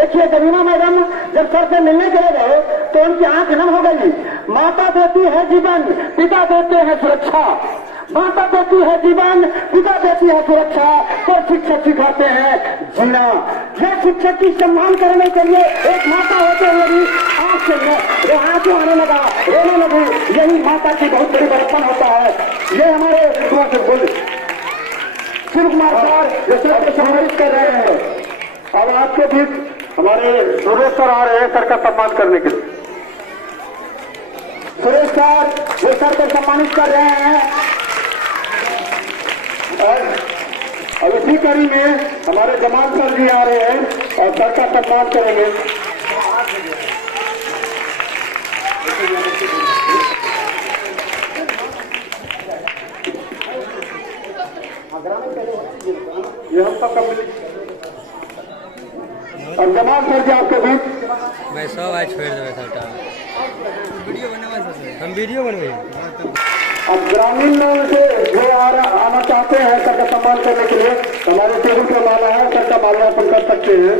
देखिए जमीना मैडम जब सर से मिलने के लिए गए तो उनकी आंख नम हो गई। माता देती है जीवन, पिता देते हैं सुरक्षा। माता देती है जीवन, पिता देती है सुरक्षा, तो शिक्षक सिखाते हैं जीना। ये शिक्षक की सम्मान करने के लिए एक माता होते हुए भी आंख से आंसू आने लगा, रोने लगी। यही माता की बहुत बड़ी बड़प्पन होता है। ये हमारे शिव कुमार सर जो सर को सम्मानित कर रहे हैं। अब आपके बीच हमारे सुरेश सर आ रहे हैं सर का सम्मान करने के लिए। सुरेश सर जो सर को सम्मानित कर रहे हैं। और इसी कड़ी में हमारे जमाल सर भी आ रहे हैं और सर का सम्मान करेंगे। ये हम सब और जमाल सर जी आपके बीच मैं सब आज छोड़ देवे सबटा वीडियो बनवा हम वीडियो बनवे। अब ग्रामीण लोग से जो आना चाहते हैं सर का सम्मान करने के लिए हमारे टेबल पे माला है, सर का माल्यार्पण कर सकते हैं।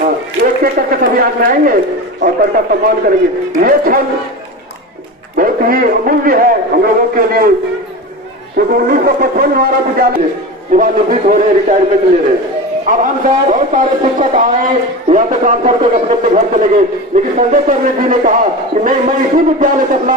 हाँ, एक एक करके सभी आदमी आएंगे और सर का सम्मान करेंगे। ये क्षण बहुत ही अमूल्य है हम लोगों के लिए, क्योंकि 1955 हमारा विद्यालय सेवानिवृत्त हो रहे, रिटायरमेंट ले रहे। अब हम सर बहुत सारे शिक्षक आए यहाँ से ट्रांसफर को अपने घर चले गए, लेकिन संजय सर जी ने कहा कि मैं इसी विद्यालय से अपना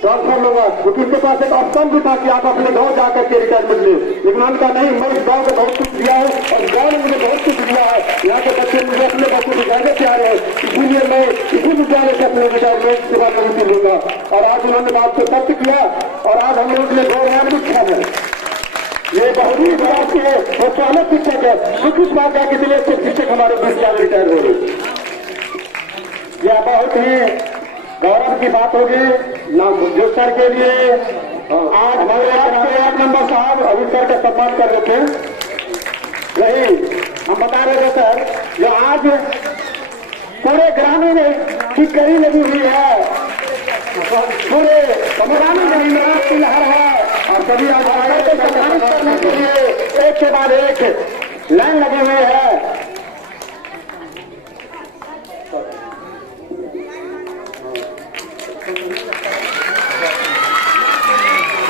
ट्रांसफर लूंगा, क्योंकि उसके पास एक ऑप्शन भी था कि आप अपने गांव जाकर के रिटायरमेंट ले। लेकिन उन्होंने कहा नहीं, मैं इस गांव को बहुत कुछ दिया है और गांव ने मुझे बहुत कुछ दिया है। यहाँ के बच्चे मुझे अपने बच्चों की ज्यादा प्यार है, इसीलिए मैं इसी विद्यालय से अपने रिटायरमेंट सेवा निवृत्ति लूंगा। और आज उन्होंने बात को सत्य किया और आज हम लोग के लिए गौरवान्वित है। ये बहुत ही बात है और पहले शिक्षक है, कुछ इस बात है कि जिले से शिक्षक हमारे विद्यालय रिटायर हो रहे। यह बहुत ही गौरव की बात होगी ना जो सर के लिए। आज हमारे 8 नंबर साहब अभी सर का सम्मान कर रहे थे। वही हम बता रहे थे सर, जो आज पूरे ग्रामीण की कड़ी लगी हुई है, पूरे ग्रामीण में इंद्राज की लहर है और सभी आधार को सम्मानित करने के लिए एक के बाद एक लाइन लगी हुई है।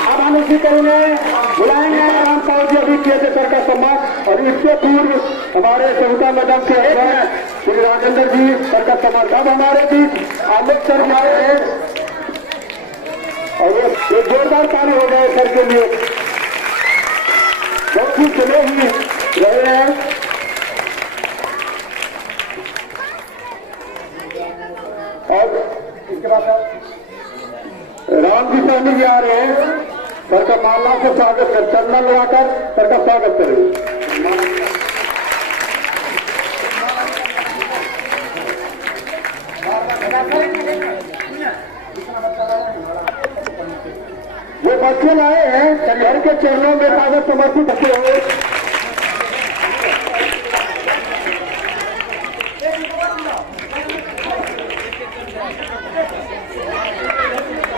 अब हम इसी कड़ी में बुलाएंगे राम साहब जी अभी किए थे सर का सम्मान, और इससे पूर्व हमारे सविता मैडम के श्री राजेंद्र जी सर का सम्मान। अब हमारे बीच अमित सर आए हैं और ये जोरदार ताली हो गए सर के लिए, बहुत ही चले ही रहे हैं। और इसके बाद राम जी सहनी जी आ रहे हैं, सर का माला से स्वागत कर, चंदन लगाकर सर का स्वागत करें। जो बच्चे लाए हैं घर के चरणों में कागज समर्पित रखे हुए,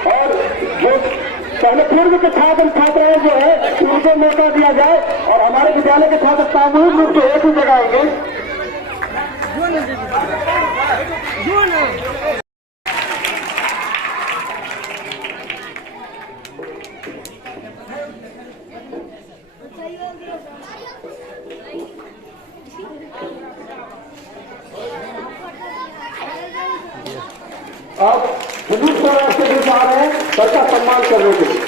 और जो पहले पूर्व के छात्र छात्राएं जो है उनको मौका दिया जाए और हमारे विद्यालय के छात्र सामूहिक रूप से एक ही जगह आएंगे। अब हिंदू स्वराज के बीच आ रहे हैं सर का सम्मान करने के लिए।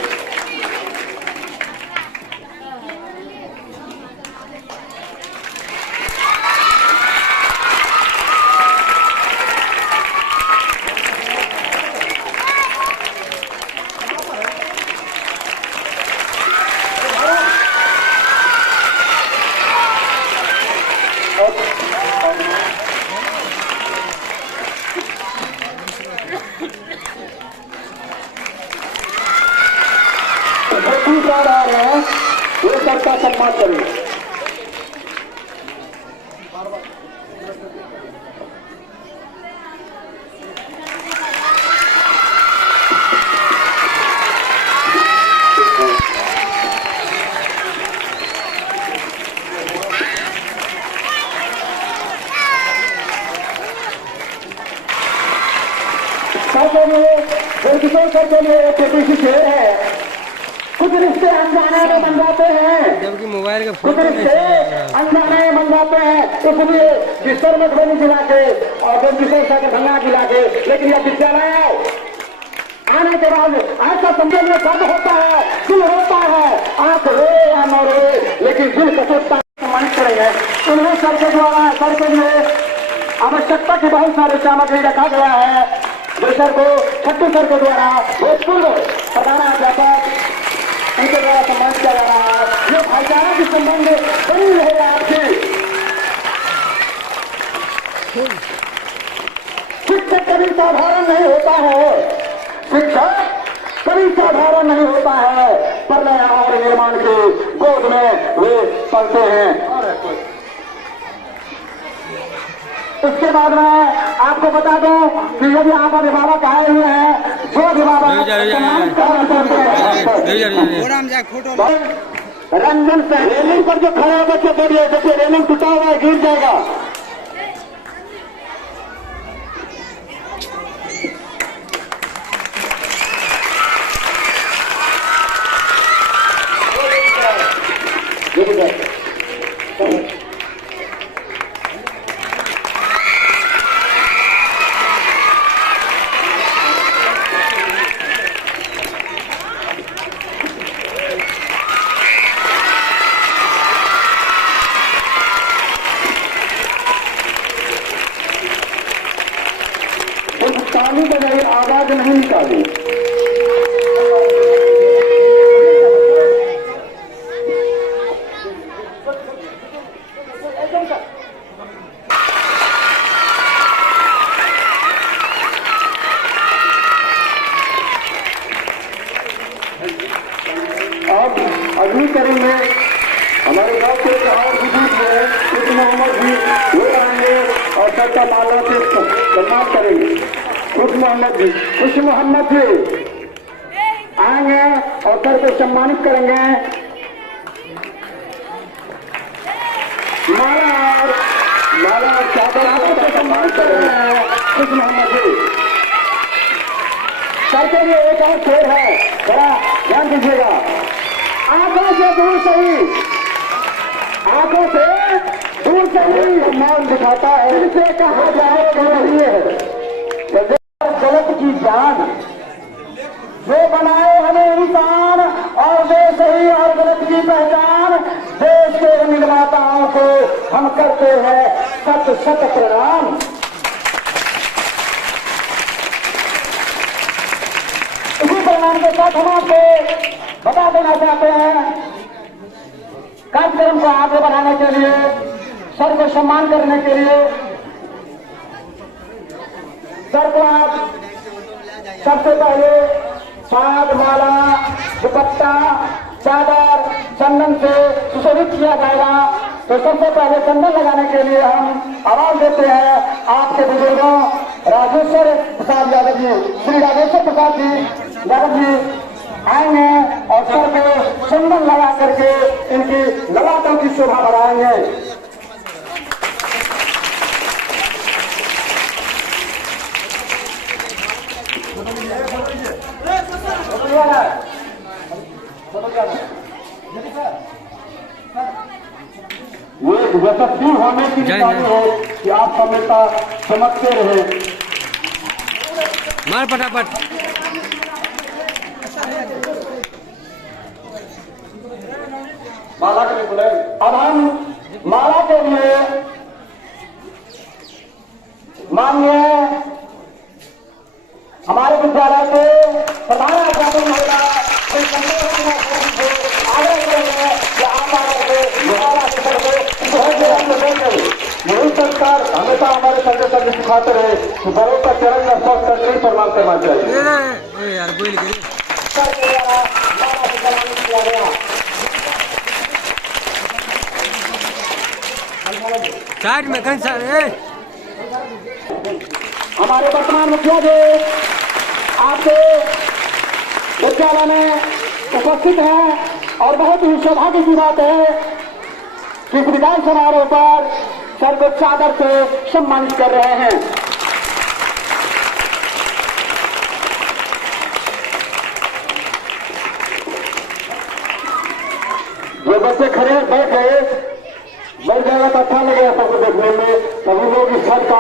आ रहे हैं वो सर का सम्मान करेंगे। के लिए किशोर सर के लिए एक छोटी सी शेर है। कुछ रिश्ते अनजाने में बन जाते हैं, जबकि मोबाइल का कुछ फोटो नहीं रिश्ते अनजाने में बन जाते हैं, इसलिए किशोर मधुबनी जिला के और किशोर सर के भंगा जिला के, लेकिन यह विद्यालय आने के बाद ऐसा समझे में सब होता है, दिल होता है, आंख रोए या न रोए, लेकिन दिल कसरता सम्मानित करेंगे। उन्हें सर के द्वारा सर के लिए आवश्यकता की बहुत सारी सामग्री रखा गया है, जो सर को छट्टू सर के द्वारा भूतपूर्व प्रधानाध्यापक उनके द्वारा सम्मानित किया जा रहा है। ये भाईचारा की संबंध बनी रहेगा आपकी। शिक्षक कभी साधारण नहीं होता है, शिक्षक कभी साधारण नहीं होता है, प्रलय और निर्माण की गोद में वे पलते हैं। इसके बाद में आपको बता दूं कि यदि आप अभिभावक आए हुए हैं, जो अभिभावक रंजन से रेलिंग पर जो खड़ा है बच्चे देखिए, देखिए रेलिंग टूटा हुआ है, गिर जाएगा। ताली बजाई, आवाज नहीं निकाली। अब अगली कड़ी में हमारे गांव के और बुजुर्ग है खुश मोहम्मद जी, वो आएंगे और सबका माला से सम्मान करेंगे। खुश मोहम्मद जी आएंगे और सर को सम्मानित करेंगे। माला और चादर को सम्मानित करेंगे खुश मोहम्मद जी। सर के लिए एक और शेर है, थोड़ा ध्यान दीजिएगा। आंखों से दूर सही मान दिखाता है, इसे कहा जाए गलत की जान, जो बनाए हमें इंसान और दे सही और गलत की पहचान, देश के निर्माताओं को हम करते हैं शत शत प्रणाम। इसी प्रणाम के साथ हम आपको बता देना चाहते हैं, कार्यक्रम को आगे बढ़ाने के लिए, सर को सम्मान करने के लिए, सर को आप सबसे पहले साग, माला, दुपट्टा, चादर, चंदन से सुशोभित किया जाएगा। तो सबसे पहले चंदन लगाने के लिए हम आवाज देते हैं आपके बुजुर्गों राजेश्वर प्रसाद यादव जी, श्री राजेश्वर प्रसाद जी यादव जी आएंगे और सर को चंदन लगा करके इनकी ललाटों की शोभा बढ़ाएंगे। ये यशस्वी होने की निशानी है कि आप हमेशा चमकते रहे। मार फटाफट। माला के लिए बोले, अब हम माला के लिए माननीय हमारे विद्यालय के प्रधानाध्यापक महिला आग्रह करेंगे कि आप आकर के यही संस्कार हमेशा हमारे संजय सर जी सिखाते रहे कि बड़ों का चरण में स्पर्श करके ही प्रणाम करना चाहिए। यार बोल के सर के द्वारा माला से सम्मानित किया गया। साइड में कौन सा हमारे वर्तमान मुखिया जी आपके विद्यालय में उपस्थित हैं और बहुत ही सौभाग्य की बात है कि इस विदाई समारोह पर सर को चादर से सम्मानित कर रहे हैं। बच्चे खड़े बैठ गए, बैठ जाएगा तो अच्छा लगेगा सबको देखने में। सभी लोग इस छठ का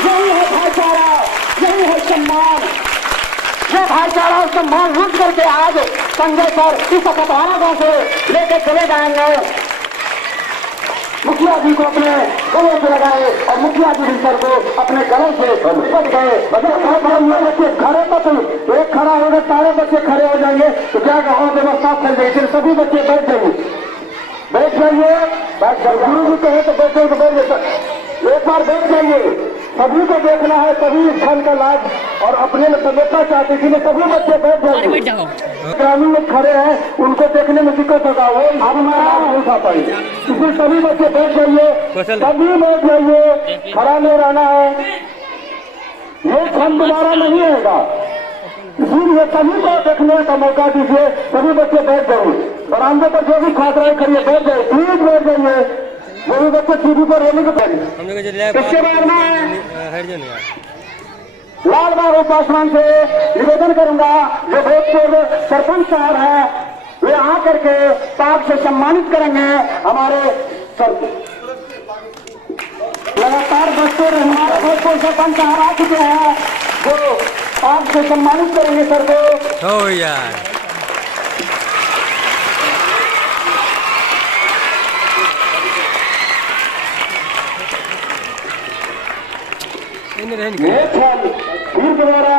यही है भाईचारा, यही है सम्मान। ये भाईचारा और सम्मान रुक करके आज संजय सर इस अकतवारा गांव से लेकर चले जाएंगे। मुखिया जी को अपने गले से लगाए और मुखिया जी भी सर को अपने गले से बच गए। बच्चे खड़े तक एक खड़ा होगा, सारे बच्चे खड़े हो जाएंगे तो क्या गाँव व्यवस्था फैल जाएगी। फिर सभी बच्चे बैठ जाएंगे, बैठ जाइए, बैठ जाइए। गुरु जी कहे तो बैठ जाइए तो बैठ जाइए, एक बार बैठ जाइए। सभी को देखना है, सभी इस फल का लाभ और अपने में समेटना चाहते हैं, सभी बच्चे बैठ जाइए। ग्रामीण लोग खड़े हैं, उनको देखने में दिक्कत होगा, वो अब हमारा नहीं खा पाएंगे, इसलिए सभी बच्चे बैठ जाइए, सभी बैठ जाइए, खड़ा नहीं रहना है। ये फल दोबारा नहीं आएगा, इसीलिए सभी को देखने का मौका दीजिए। सभी बच्चे बैठ जाइए, बरामदे पर जो भी खास रहे खड़िए बैठ जाए, प्लीज बैठ जाइए। जो भी बच्चे टीवी पर रहने के पहले इसके बाद में लाल बाग उपासना से निवेदन करूंगा, जो भोजपुर सरपंच साहब है वे आकर के पाक से सम्मानित करेंगे। हमारे लगातार बच्चे हमारे भोजपुर सरपंच साहब आ चुके हैं, जो पाक से सम्मानित करेंगे सर को। हो यार ये फल फिर दोबारा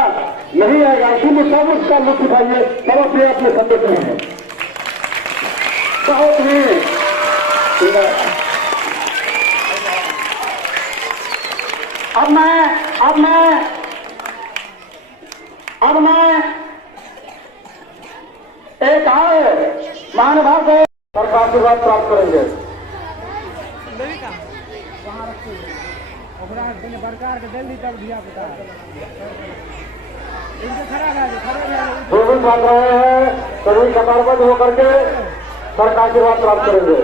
नहीं आएगा, इसीलिए सब उसका लुत्फ उठाइए, सब अपने अपने संदेश में है। बहुत ही अब मैं एक आए महानुभाव को सरकार की बात प्राप्त करेंगे। जो भी बन रहे हैं सभी कतारबद्ध होकर के सरकार की बात प्राप्त करेंगे।